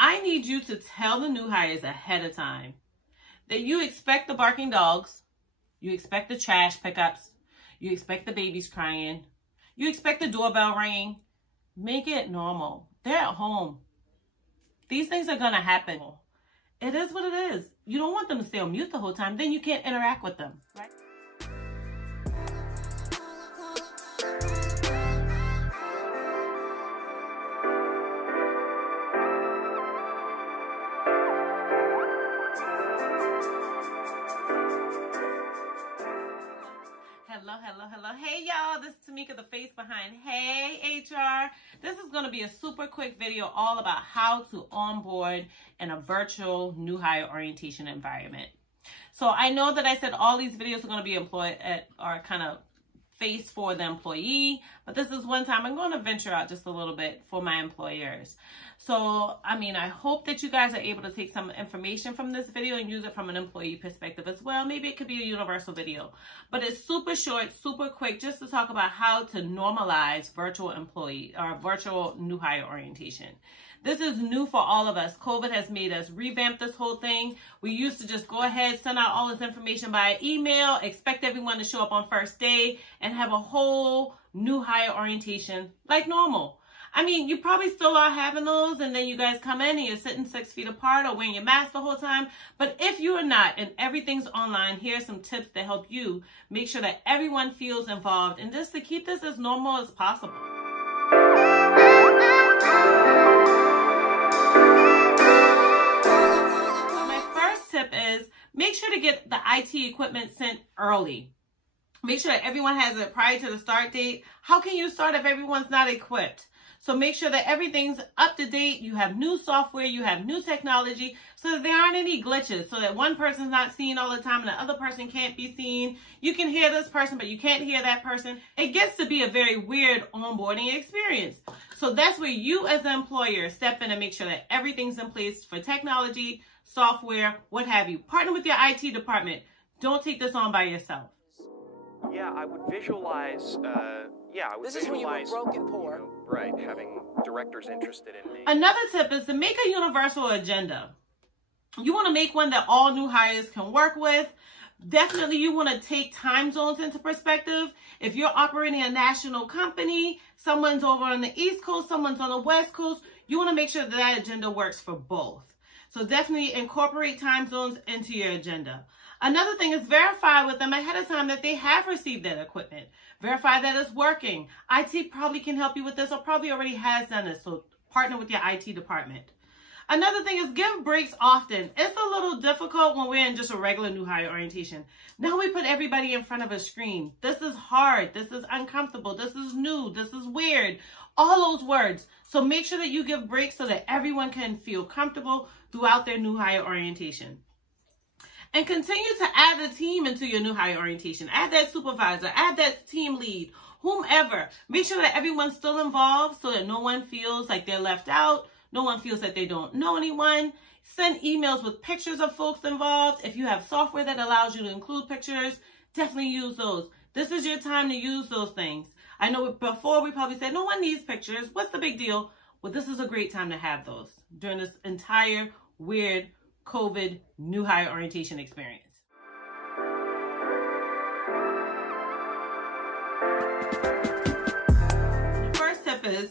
I need you to tell the new hires ahead of time that you expect the barking dogs, you expect the trash pickups, you expect the babies crying, you expect the doorbell ringing. Make it normal. They're at home. These things are going to happen. It is what it is. You don't want them to stay on mute the whole time. Then you can't interact with them, right? Hello. Hey, y'all. This is Tamika, the face behind Hey HR. This is going to be a super quick video all about how to onboard in a virtual new hire orientation environment. So I know that I said all these videos are going to be kind of face for the employee, but this is one time I'm going to venture out just a little bit for my employers. So, I hope that you guys are able to take some information from this video and use it from an employee perspective as well. Maybe it could be a universal video, but it's super short, super quick, just to talk about how to normalize virtual employee or virtual new hire orientation. This is new for all of us. COVID has made us revamp this whole thing. We used to just go ahead, send out all this information by email, expect everyone to show up on first day, and have a whole new hire orientation like normal. You probably still are having those, and then you guys come in and you're sitting 6 feet apart or wearing your mask the whole time. But if you are not and everything's online, here are some tips to help you make sure that everyone feels involved and just to keep this as normal as possible. My first tip is make sure to get the IT equipment sent early. Make sure that everyone has it prior to the start date. How can you start if everyone's not equipped? So make sure that everything's up to date. You have new software, you have new technology, so that there aren't any glitches, so that one person's not seen all the time and the other person can't be seen. You can hear this person, but you can't hear that person. It gets to be a very weird onboarding experience. So that's where you as an employer step in and make sure that everything's in place for technology, software, what have you. Partner with your IT department. Don't take this on by yourself. Yeah, I would visualize, This is when you were broke and poor. Right, having directors interested in me. Another tip is to make a universal agenda. You want to make one that all new hires can work with. Definitely you want to take time zones into perspective. If you're operating a national company, someone's over on the East Coast, someone's on the West Coast, you want to make sure that that agenda works for both. So definitely incorporate time zones into your agenda. Another thing is verify with them ahead of time that they have received that equipment. Verify that it's working. IT probably can help you with this or probably already has done this, so partner with your IT department. Another thing is give breaks often. It's a little difficult when we're in just a regular new hire orientation. Now we put everybody in front of a screen. This is hard. This is uncomfortable. This is new. This is weird. All those words. So make sure that you give breaks so that everyone can feel comfortable throughout their new hire orientation. And continue to add a team into your new hire orientation. Add that supervisor, add that team lead, whomever. Make sure that everyone's still involved so that no one feels like they're left out. No one feels that they don't know anyone. Send emails with pictures of folks involved. If you have software that allows you to include pictures, definitely use those. This is your time to use those things. I know before we probably said no one needs pictures. What's the big deal? Well, this is a great time to have those during this entire weird COVID new hire orientation experience. The first tip is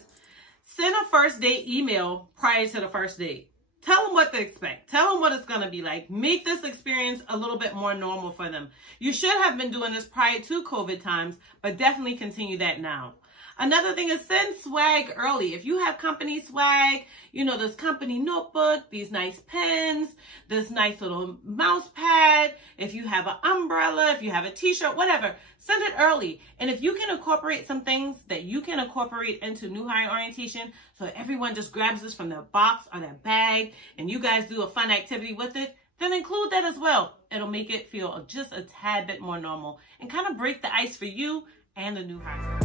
send a first date email prior to the first date. Tell them what to expect. Tell them what it's going to be like. Make this experience a little bit more normal for them. You should have been doing this prior to COVID times, but definitely continue that now. Another thing is send swag early. If you have company swag, this company notebook, these nice pens, this nice little mouse pad, if you have an umbrella, if you have a t-shirt, whatever, send it early. And if you can incorporate some things that you can incorporate into new hire orientation, so everyone just grabs this from their box or their bag and you guys do a fun activity with it, then include that as well. It'll make it feel just a tad bit more normal and kind of break the ice for you and the new hire.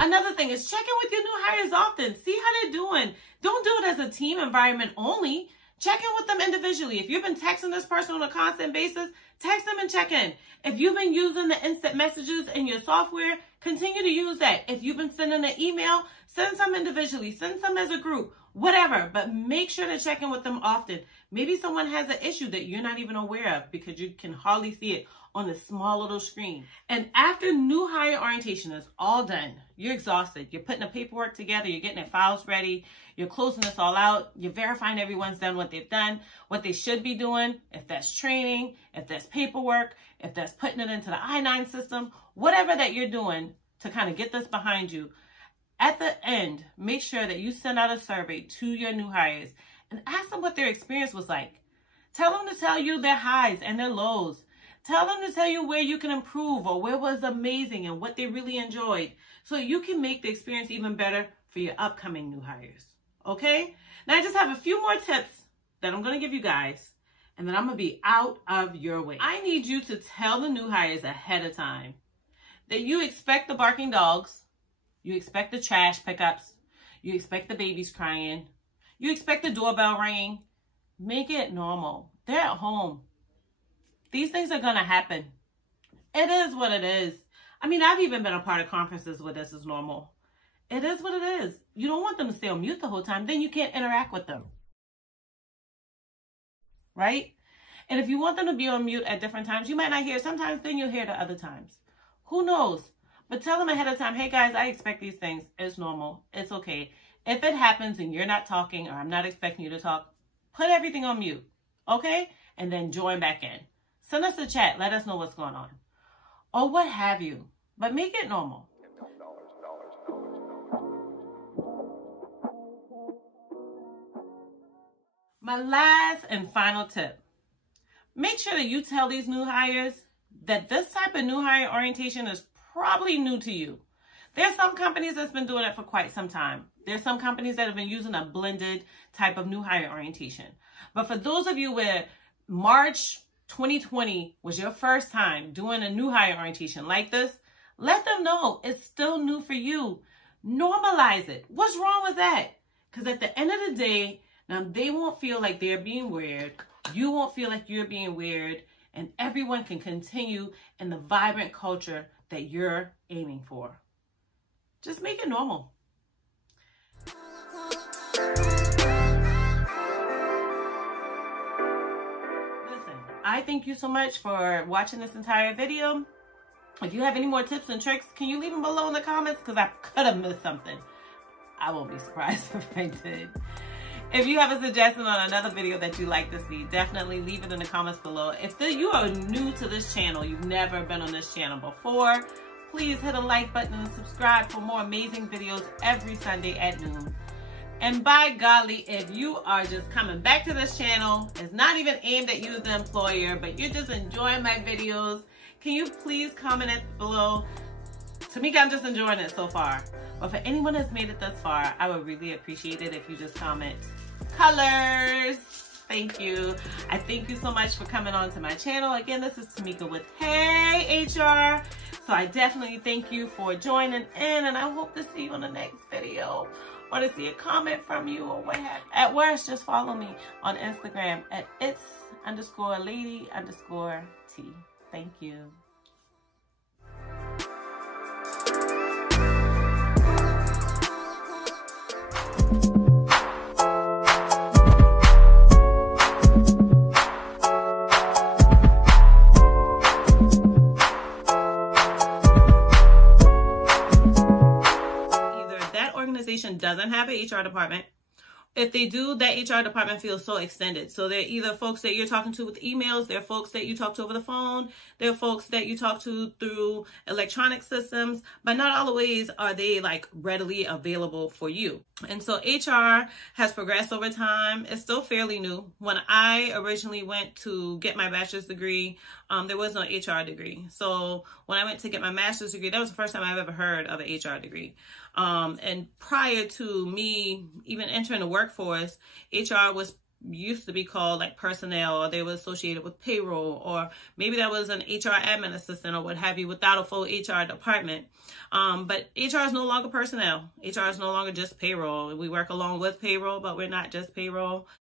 Another thing is check in with your new hires often. See how they're doing. Don't do it as a team environment only. Check in with them individually. If you've been texting this person on a constant basis, text them and check in. If you've been using the instant messages in your software, Continue to use that. If you've been sending an email, send some individually, send some as a group, whatever, but make sure to check in with them often. Maybe someone has an issue that you're not even aware of because you can hardly see it on the small little screen. And after new hire orientation is all done, you're exhausted. You're putting the paperwork together. You're getting the files ready. You're closing this all out. You're verifying everyone's done what they've done, what they should be doing, if that's training, if that's paperwork, if that's putting it into the I-9 system, whatever that you're doing to kind of get this behind you. At the end, make sure that you send out a survey to your new hires and ask them what their experience was like. Tell them to tell you their highs and their lows. Tell them to tell you where you can improve or where was amazing and what they really enjoyed so you can make the experience even better for your upcoming new hires. Okay? Now I just have a few more tips that I'm going to give you guys and then I'm going to be out of your way. I need you to tell the new hires ahead of time that you expect the barking dogs, you expect the trash pickups, you expect the babies crying, you expect the doorbell ringing. Make it normal. They're at home. These things are going to happen. It is what it is. I mean, I've even been a part of conferences where this is normal. It is what it is. You don't want them to stay on mute the whole time. Then you can't interact with them. Right? And if you want them to be on mute at different times, you might not hear sometimes, then you'll hear it at other times. Who knows? But tell them ahead of time, hey guys, I expect these things. It's normal. It's okay. If it happens and you're not talking or I'm not expecting you to talk, put everything on mute. Okay? And then join back in. Send us a chat. Let us know what's going on. Or what have you. But make it normal. My last and final tip. Make sure that you tell these new hires that this type of new hire orientation is probably new to you. There's some companies that's been doing it for quite some time. There's some companies that have been using a blended type of new hire orientation. But for those of you where March 2020 was your first time doing a new hire orientation like this, let them know it's still new for you. Normalize it. What's wrong with that? Because at the end of the day, now they won't feel like they're being weird. You won't feel like you're being weird. And everyone can continue in the vibrant culture that you're aiming for. Just make it normal. I thank you so much for watching this entire video. If you have any more tips and tricks, can you leave them below in the comments? Because I could have missed something. I won't be surprised if I did. If you have a suggestion on another video that you'd like to see, definitely leave it in the comments below. If you are new to this channel, you've never been on this channel before, please hit a like button and subscribe for more amazing videos every Sunday at noon. And by golly, if you are just coming back to this channel, it's not even aimed at you as the employer, but you're just enjoying my videos, can you please comment below? Tamika, I'm just enjoying it so far. But for anyone that's made it thus far, I would really appreciate it if you just comment colors. Thank you. I thank you so much for coming on to my channel. Again, this is Tamika with Hey HR. So I definitely thank you for joining in, and I hope to see you on the next video or to see a comment from you or what have you. At worst, just follow me on Instagram at its_lady_T. Thank you. Doesn't have an HR department. If they do, that HR department feels so extended. So they're either folks that you're talking to with emails, they're folks that you talk to over the phone, they're folks that you talk to through electronic systems, but not all the ways are they like readily available for you. And so HR has progressed over time. It's still fairly new. When I originally went to get my bachelor's degree, there was no HR degree. So when I went to get my master's degree, that was the first time I've ever heard of an HR degree. And prior to me even entering the workforce, HR used to be called like personnel, or they were associated with payroll, or maybe that was an HR admin assistant or what have you, without a full HR department. But HR is no longer personnel. HR is no longer just payroll. We work along with payroll, but we're not just payroll.